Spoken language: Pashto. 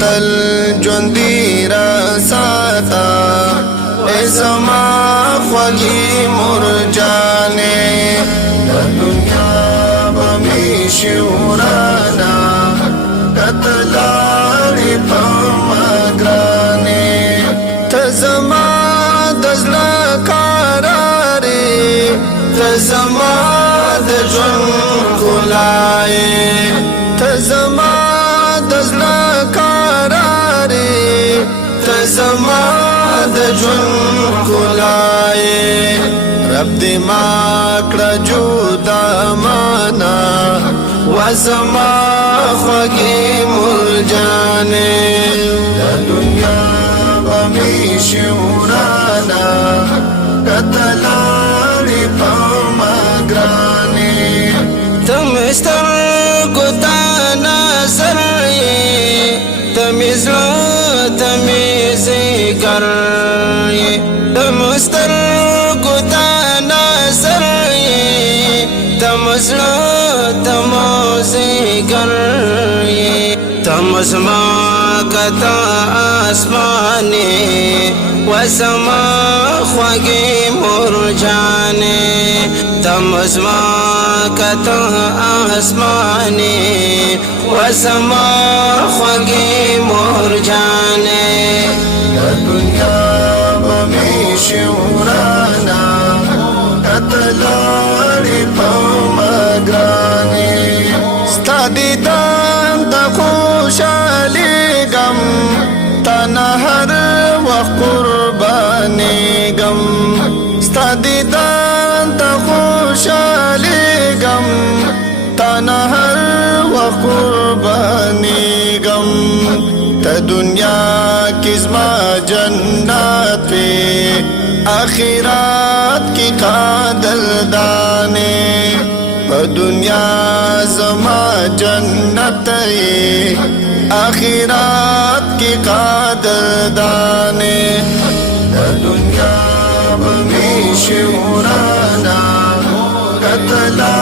تل ژوندی را ساتا اے زما خوږی مرجانې د دنیا به مې شورانا کتلاړې په ما ګرانې ته زما د زړه قرارې ته زما د ژوند ښکلا یې ته زما د زړه قرارې ته زما د ژوند ښکلا یې رب دې ما کړه جدا مانا و زما خوږې مرجانې د دنیا به مې شورانا کتلاړې په ما ګرانې ته مې سترګو ته نظر یې ته مې زړه ته مې ذکر یې ته مې سترګو ته نظر یې ته مې زړه ته مې ذکر یې ته مې زما کته آسمانې و زما خوږې مرجانې ته مې زما کته آسمانې و زما خوږې مرجانې د دنیا به مې شورانا کتلاړې په ما ګرانې ستا دیدن ته خوشحالېږم تا نه هر وخت قربانېږم ستا دیدن ته خوشحالېږم تا نه هر وخت قربانېږم ته دنیا کې زما جنت وې آخرت کې قدردانې په دنیا زما جنت وې آخرت کې قدردانې د دنیا به مې شورانا کتلا